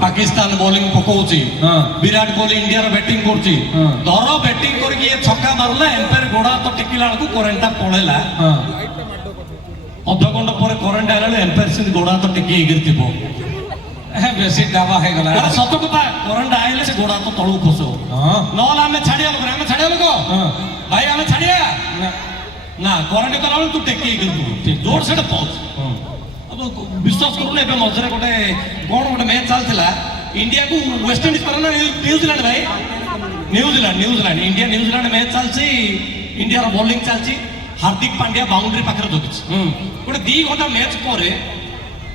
Pakistan bowling পকাউছি, Virat Kohli ইন্ডিয়ার batting করছি, ধর ব্যাটিং করিকি ছক্কা মারলা এম্পায়ার গোড় হাତ ଟେକିଲା ବେଳକୁ କରେଣ୍ଟଟା ପଳେଇଲା। ଅଧଘଣ୍ଟା ପରେ କରେଣ୍ଟ ଆଇଲା ବେଳେ ଏମ୍ପାୟାର ସେମିତି ଗୋଡ ହାତ ଟେକି ହେଇକିରି ଥିବ। ବେଶୀ ଡାବା ହେଇଗଲା। ସତ କଥା, କରେଣ୍ଟ ଆଇଲେ ସେ ଗୋଡ ହାତ ତଳକୁ ଖସିବ, ନହେଲେ ଆମେ ଛାଡିବା ଲୋକ, ଆମେ ଛାଡିବା ଲୋକ ଭାଇ, ଆମେ ଛାଡିବା ନା। କରେଣ୍ଟ କଲା ବେଳକୁ ତୁ ଟେକି ହେଇକିରି ଥିବୁ, ଜୋର ସେଟା ପହଞ୍ଚ। ବିଶ୍ୱାସ କରୁନି, ଏବେ ମଝିରେ ଗୋଟେ କଣ ଗୋଟେ ମ୍ୟାଚ୍ ଚାଲିଥିଲା, ଇଣ୍ଡିଆକୁ ୱେଷ୍ଟଇଣ୍ଡିଜ କରେ ନା ନ୍ୟୁଜିଲାଣ୍ଡ ଭାଇ, ନ୍ୟୁଜିଲାଣ୍ଡ ଇଣ୍ଡିଆ ନ୍ୟୁଜିଲାଣ୍ଡ ମ୍ୟାଚ୍ ଚାଲିଛି, ଇଣ୍ଡିଆର ବୋଲିଂ ଚାଲିଛି, ହାର୍ଦ୍ଦିକ ପାଣ୍ଡିଆ ବାଉଣ୍ଡ୍ରି ପାଖରେ ଜଗିଛି। ଗୋଟେ 2 ଘଣ୍ଟା ମ୍ୟାଚ୍ ପରେ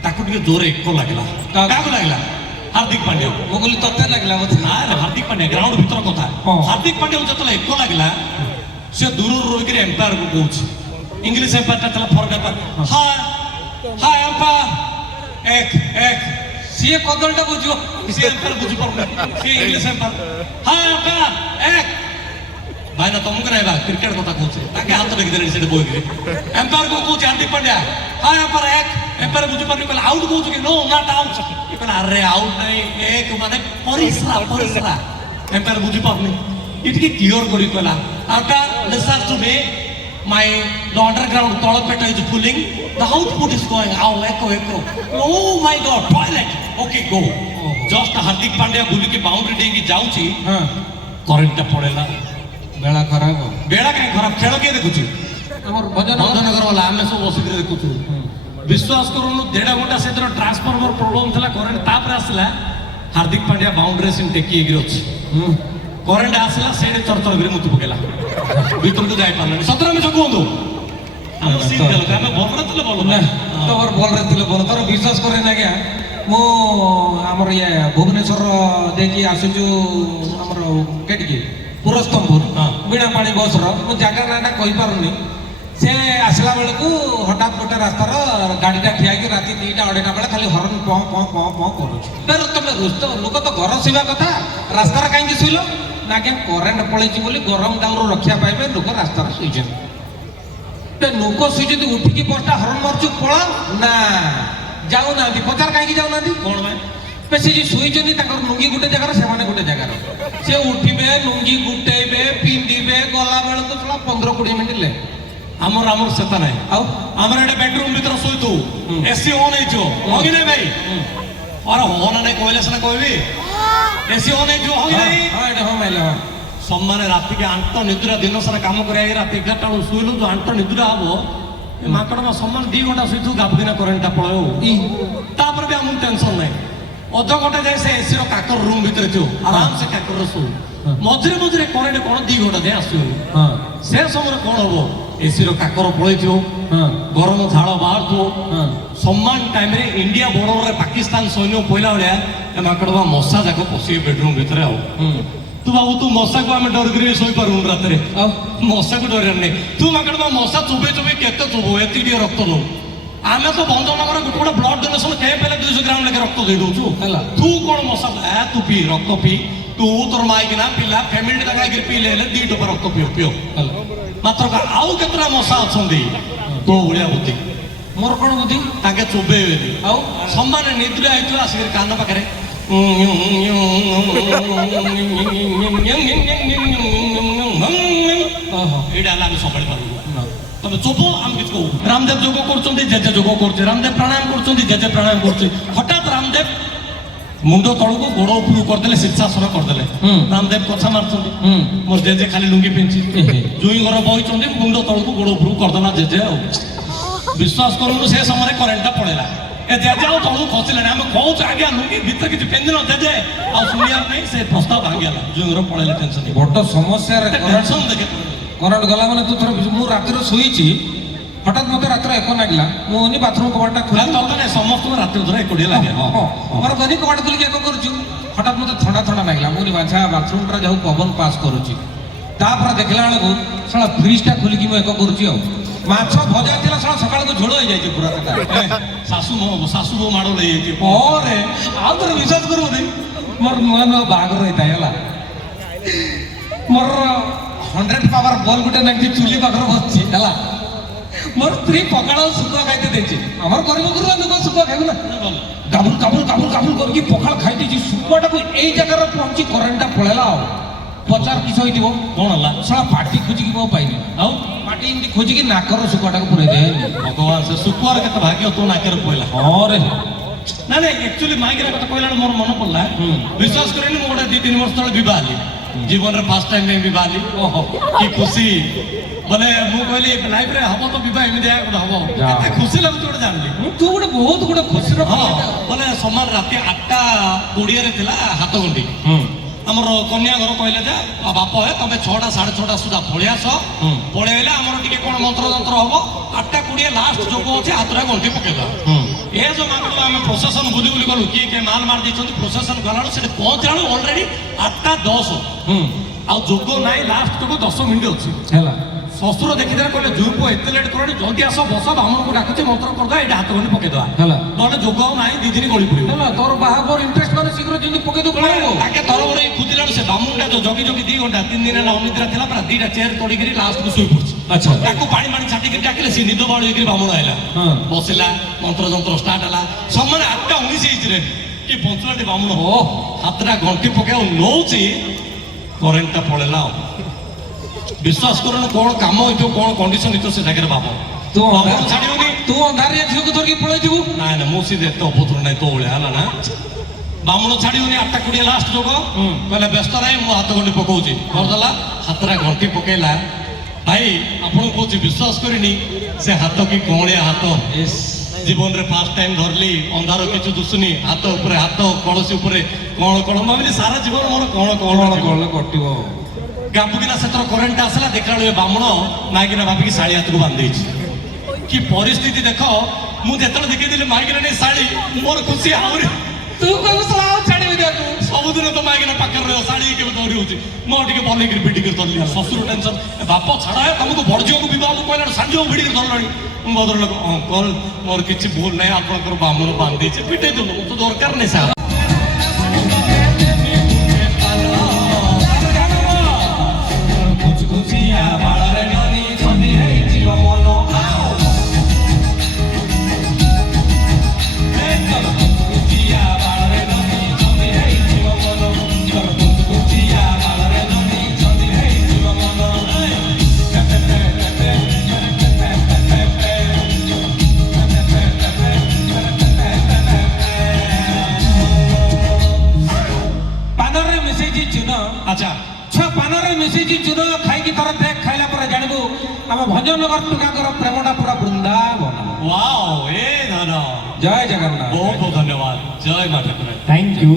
ତାକୁ ଟିକେ ଜୋରେ ଏକ ଲାଗିଲା। କାହାକୁ ଲାଗିଲା? ହାର୍ଦ୍ଦିକ ପାଣ୍ଡିଆ। ମୁଁ କହିଲି ତତେ ଲାଗିଲା ବୋଧେ? ନା ହାର୍ଦ୍ଦିକ ପାଣ୍ଡିଆ, ଗ୍ରାଉଣ୍ଡ ଭିତର କଥା। ହାର୍ଦ୍ଦିକ ପାଣ୍ଡିଆ ଯେତେବେଳେ ଏକ ଲାଗିଲା, ସେ ଦୂରରୁ ରହିକିରି ଏମ୍ପାୟାରକୁ କହୁଛି, ଇଂଲିଶ ଏମ୍ପାୟାରଟା ଥିଲା ଫରେନ୍ ଏମ୍ପାୟାର, ହାଏ ଏମ୍ପାୟାର ଏକ। ସିଏ କଦଳଟା ବୁଝିବ, ସିଏ ଏମ୍ପାୟାର ବୁଝିପାରୁନି, ସିଏ ଇଂଲିଶ ଏମ୍ପାୟାର, ହାଏ ଏମ୍ପାୟାର ଏକ। ଭାଇନା ତମକୁ ନାଇଁ ବା କ୍ରିକେଟ କଥା କହୁଛି, ତାକେ ହାତ ଦେଖିଦେଲେଣି ସେଠି ବହିକିରି। ଏମ୍ପାୟାରକୁ କହୁଛି ହାର୍ଦ୍ଦିକ ପାଣ୍ଡିଆ, ହାଏ ଏମ୍ପାୟାର ଏକ। ଏମ୍ପାୟାର ବୁଝିପାରୁନି, କହିଲା ଆଉଟ୍ କହୁଛୁ କି? No not out. କହିଲା ଆରେ ଆଉଟ୍ ନାହିଁ, ଏକ ମାନେ ପରିସ୍ରା। ଏମ୍ପାୟାର ବୁଝିପାରୁନି, ଏ ଟିକେ କ୍ଲିୟର କରି କହିଲା, ଏମ୍ପାୟାର ଲିସନ୍ ଟୁ ମି, the underground tolapeta is pulling, the output is going out, echo. Oh my god, toilet. Okay, go. Just Hardik Pandya बुलिकी बाउंड्री देकी जाऊँची, करेंट पड़ेला। बेला खराब, बेला कहीं खराब, खेल के देखुची। भंजनगर वाला आमे सब बसिक देखुचु। विश्वास करूनु 1.5 घंटा से तरह ट्रांसफॉर्मर प्रॉब्लम थला, करेंट तापर आसला, हार्दिक पांड्या बाउंड्री सिम टेकी एगिर अछि। करेंट आसला सेडे चरचर गिरी मुतु पकेला, भीतर को जाय पारला। सतरा में जगोंदो हम सीन देल का, हम बॉल रतले बॉल ना, तोर बॉल रतले बॉल तोर विश्वास करे ना क्या? मो हमर ये भुवनेश्वर देखि आसुचु, हमर केटकी पुरस्तमपुर बिना पानी बस रो, मो जागा नाटा कहि पारुनी। से आसला बेल को हठात गोटे रास्तार गाड़ीटा ठिया कि राति 2टा 2:30 बेला खाली हॉर्न पॉ करूछ। फिर तमे रुस्त लोक तो घर सिवा कथा, रास्तार काई शुइल ना के करेंट पळैछि बोली गरम दाउरो रक्षा पाइबे, लोक रास्तार शुइछन। ते लोक शुइछति उठिकी पस्टा हॉर्न मारछु पळा ना, जाउ ना दी पचार काई जाउ ना दी कोन भाई पेसी जी शुइछनि, ताकर लुंगी गुटे जगार, सेमाने गुटे जगार, से उठिबे लुंगी गुटेबे पिंदिबे, गला बेल तो 15-20 मिनिट ले। आमर सेता नाही, आमर एटा बेडरूम भीतर सोइतु, एसी ऑन हेचो होगी नै भाई? अरे होन नै कहले सना कहबी, एसी ऑन हेचो होगी नै? हां एटा हो माइला सम्माने राति के आंट निद्रा दिन सारा काम करे, राति 11टा बेलु सोइलु जो आंट निद्रा हबो, ए माकड़ मा सम्मान 2 घंटा सोइतु, गाबदिना करेंटटा पळयो तापर भी हम टेंशन नै। अध घंटा जाय से एसी रो काकर रूम भीतर थियो, आराम से काकर रो सो, मझरे करेंट कोन 2 घंटा जाय आसु, से समय कोन हबो? एसी रो काकर पळैथियो, गरम झाड़ बाहर थो, सम्मान टाइम रे इंडिया बॉर्डर रे पाकिस्तान सैन्य पहिला बेलिया ए माकड़वा मशा जाको पसी बेडरूम भीतर आउ। तू बाबू तू मशा को हम डर गिरी सोई पारुन रात रे, मशा को डर नै। तू माकड़वा मशा चुबे केते चुबो, एति डी रक्त नो। आमे तो भंजनगर गोटे ब्लड डोनेशन कैंप हेले 200 ग्राम लेके रक्त दे दोछु हला। तू कोन मशा ए तू पी रक्त पी, तू तोर माइकिना पिला फैमिली लगा के पी ले 2 टोपा रक्त पियो हला। मात्र का आउ केतरा मशा अछंदी तो ओळिया बुद्धि, मोर कोन बुद्धि ताके चुबे आउ सम्मान निद्रा आइतो आसिर कान पाखरे एडा लागे संभाळी पारु। तमे चुप हम किछ कहू, रामदेव जोग करछन्ती, जेजे जोग करछे, रामदेव प्राणायाम करछन्ती, जेजे प्राणायाम करछे। हठात रामदेव मुंडो तळको गोड़ उपरू करदेले, शीर्षासन करदेले, रामदेव कथा मारछन्ती, मोर जेजे खाली लुंगी पिंची, जुई घर बहिछन्ती, मुंडो तळको गोड़ उपरू करदेला जेजे। विश्वास करूनु से समय करेंटटा पळेला, ए जेजे आउ तळू खसिलेनी, हम कहूछ आज्ञा लुंगी भीतर किछ पेंदिनो जेजे आ सुनियार नै, से प्रस्ताव भांगिला, जुई घर पळेले। टेंशन बड समस्या रे, टेंशन देखे करंट गला माने तू थोर मु रातिर सोईची, हठात मते रातिर एको लागला, मु ओनी बाथरूम कबाटा खोला तो माने समस्त रातिर धरे कोडिया लागे। मोर गनी कबाट खोली एको करछु, हठात मते ठंडा लागला, मु बाछा बाथरूम रा जाऊ पवन पास करूची, तापर देखला बेलको साला फ्रिज टा खोली कि मु एको करछु। आ माछ भजा थिला साला सकाळ को झोळ होई जायछि पूरा कथा। सासू बो माडो लई जायछि ओरे आ तोर विश्वास करू नै, मोर मन बागर होइता हला, मोर 100 पावर बॉल गुटे नाकि चुली पाखर बसछि हला, मोर स्त्री पकाळ सुका खाइते देछि, हमर गरीब गुरु लोक सुका खाइबो ना, गाबुल गाबुल गाबुल गाबुल करके पखाळ खाइते ଶୁଖୁଆଟାକୁ ଏଇ ଜାଗାରେ ପହଞ୍ଚି କରେଣ୍ଟଟା ପଳେଇଲା ଆଉ ପଚାର କିସ ହେଇଥିବ କଣ ହେଲା ଶଳା ପାଟି ଖୋଜିକି ମୁଁ ପାଇନି ଆଉ ପାଟି ଏମିତି ଖୋଜିକି ନାକର ଶୁଖୁଆଟାକୁ ପୁରେଇ ଦେଲି ଭଗବାନ ସେ ଶୁଖୁଆର କେତେ ଭାଗ୍ୟ ତୋ ନାକରେ ପଇଲା ହଁ ରେ ନା ନାଇଁ ଆକ୍ଚୁଆଲି ମାଇକିନା କଥା କହିଲା ମୋର ମନେ ପଡିଲା ବିଶ୍ୱାସ କରିନି ମୁଁ ଗୋଟେ 2-3 ବର୍ଷ ତଳେ ବିବାହ ହେଲି ଜୀବନରେ ଫାର୍ଷ୍ଟ ଟାଇମ୍ ପାଇଁ ବିବାହ ହେଲି ଓହୋ କି ଖୁସି ବୋଲେ ମୁଁ କହିଲି ଲାଇଫରେ ହବ ତ ବିବାହ ଏମିତି ଗୋଟେ ହବ କେତେ ଖୁସି ଲାଗୁଛି ଗୋଟେ ଜାଣିଲି ତୁ ଗୋଟେ ବହୁତ ଗୋଟେ ଖୁସିର ହଁ ବୋଲେ ସମାନ ରାତି 8:20ରେ ଥିଲା ହାତ ଗଣ୍ଠି ଆମର କନ୍ୟା ଘର କହିଲେ ଯେ ବାପ ହେ ତମେ 6ଟା 6:30 ସୁଦ୍ଧା ପଳେଇ ଆସ ପଳେଇଲେ ଆମର ଟିକେ କଣ ମନ୍ତ୍ର ଯନ୍ତ୍ର ହବ 8:20 ଲାଷ୍ଟ ଯୋଗ ଅଛି ହାତରେ ଗଣ୍ଠି ପକେଇଦବା ଏ ଯୋଉ ମାଙ୍କଡ ଆମେ ପ୍ରଶାସନ ବୁଲି ବୁଲି ଗଲୁ କିଏ ମାଲ ମାରି ଦେଇଛନ୍ତି ପ୍ରଶାସନ ଗଲାବେଳୁ ସେଠି ପହଞ୍ଚିଲା ବେଳୁ ଅଲରେଡି 8:10 ଆଉ ଯୋଗ ନାହିଁ ଲାଷ୍ଟ ଯୋଗ 10 ମିନିଟ୍ ଅଛି ହେଲା ଶ୍ୱଶୁର ଦେଖିଦେଲେ କହିଲେ ଝୁଅ ପୁଅ ଏତେ ଲେଟ୍ କଲାଣି ଜଲ୍ଦି ଆସ ବସ ବାମଣକୁ ଡାକୁଛି ମନ୍ତ୍ର କରିଦେବା ଏଇଟା ହାତ ଗଣ୍ଠି ପକେଇଦବା ହେଲା ନହେଲେ ଯୋଗ ଆଉ ନାହିଁ 2 ଦିନ ଗଳି ପଡିବ ହେଲା ତୋର ବାହାଘର ଇଣ୍ଟରେଷ୍ଟ ମାନେ ଶୀଘ୍ର ଯେମିତି ପକେଇ ଦଉ ପଳେଇବ ତାକେ ତରବର ଖୁଦିଲାରୁ ସେ ବାମୁଣଟା ଯୋଉ ଜଗି ଜଗି 2 ଘଣ୍ଟା 3 ଦିନ ହେଲା ଅନିଦ୍ରା ଥିଲା ପୁରା 2ଟା ଚେୟାର ତୋଡ଼ିକିରି ଲାଷ୍ଟକୁ ଶୋଇ ପଡୁଛି ଆଚ୍ଛା ତାକୁ ପାଣି ମାଣି ଛାଟିକିରି ଡାକିଲେ ସେ ନିଦ ବାଳୁ ହେଇକିରି ବାମୁଣ ଆଇଲା ବସିଲା ମନ୍ତ୍ର ଯନ୍ତ୍ର ଷ୍ଟାର୍ଟ ହେଲା ସମାନେ 8:19 ହେଇଛି କି ପଞ୍ଚୁଆଟି ବାମୁଣ ହାତଟା ଗଣ୍ଠି ପକେଇ ନଉଛି କରେଣ୍ଟଟା ପଳେଇଲା ଆଉ ବିଶ୍ୱାସ କରୁନୁ କଣ କାମ ହେଇଥିବ କଣ କଣ୍ଡିସନ ହେଇଥିବ ସେ ଜାଗାରେ ଭାବ ତୁ ବାମୁଣ ଛାଡ଼ିବନି ତୁ ଅନ୍ଧାରିଆ ଝିଅକୁ ଧରିକି ପଳେଇଯିବୁ ନାଇଁ ନା ମୁଁ ସିଧେ ଏତେ ଅଭଦ୍ର ନାହିଁ ତୋ ଭଳିଆ ହେଲା ନା ବାମୁଣ ଛାଡ଼ିବନି 8:20 ଲାଷ୍ଟ ଯୋଗ କହିଲେ ବ୍ୟସ୍ତ ନାହିଁ ମୁଁ ହାତ ଗଣ୍ଠି ପକଉଛି କରିଦେଲା ହାତଟା ଗଣ୍ଠି ପକେଇଲା ଭାଇ ଆପଣଙ୍କୁ କହୁଛି ବିଶ୍ୱାସ କରିନି ସେ ହାତ କି କଅଁଳିଆ ହାତ ଜୀବନରେ ଫାର୍ଷ୍ଟ ଟାଇମ୍ ଧରିଲି ଅନ୍ଧାର କିଛି ଦୁଶୁନି ହାତ ଉପରେ ହାତ କଳସୀ ଉପରେ କଣ କଣ ଭାବିଲି ସାରା ଜୀବନ ମୋର କଣ କଣ କଟିବ ଗାବୁକିନା ସେଥିର କରେଣ୍ଟ ଆସିଲା ଦେଖିଲା ବେଳୁ ବାମୁଣ ମାଇକିନା ଭାବିକି ଶାଳି ହାତକୁ ବାନ୍ଧି ଦେଇଛି କି ପରିସ୍ଥିତି ଦେଖ ମୁଁ ଯେତେବେଳେ ଦେଖେଇଥିଲି ମାଇକିନା ନେଇ ଶାଳି ମୋର ଖୁସି ଆହୁରି ତୁ କହିବୁ ଛାଡ଼ିବି ତାକୁ ସବୁଦିନ ତ ମାଇକିନା ପାଖରେ ରହିବ ଶାଳି କେବେ ଧରି ହଉଛି ମୁଁ ଟିକେ ଭଲେଇକିରି ଭିଡ଼ିକିରି ଧରିଲି ଶ୍ୱଶୁର ଟେନସନ ବାପ ଛାଡ଼ ତମକୁ ବଡ଼ ଝିଅକୁ ବିବାହ କହିଲାରୁ ସାନ ଝିଅକୁ ଭିଡ଼ିକିରି ଧରିଲାଣି ମୁଁ ଭଦ୍ରଲୋକ ଅଙ୍କଲ ମୋର କିଛି ଭୁଲ ନାହିଁ ଆପଣଙ୍କର ବାମୁଣ ବାନ୍ଧି ଦେଇଛି ପିଟେଇ ଦେବୁ ମୁଁ ତ ଦରକାର ନାହିଁ ସାର୍ ଆଚ୍ଛା ଛୁଆ ପାନରେ ମିଶିଛି ଚୁନ ଖାଇକି ଥର ଦେଖ ଖାଇଲା ପରେ ଜାଣିବୁ ଆମ ଭଞ୍ଜନଗର ଟୁକାଙ୍କର ପ୍ରେମଟା ପୁରା ବୃନ୍ଦାବନ ୱାଓ ଏ ଧନ ଜୟ ଜଗନ୍ନାଥ ବହୁତ ବହୁତ ଧନ୍ୟବାଦ ଜୟ ମା ଠାକୁର Thank you.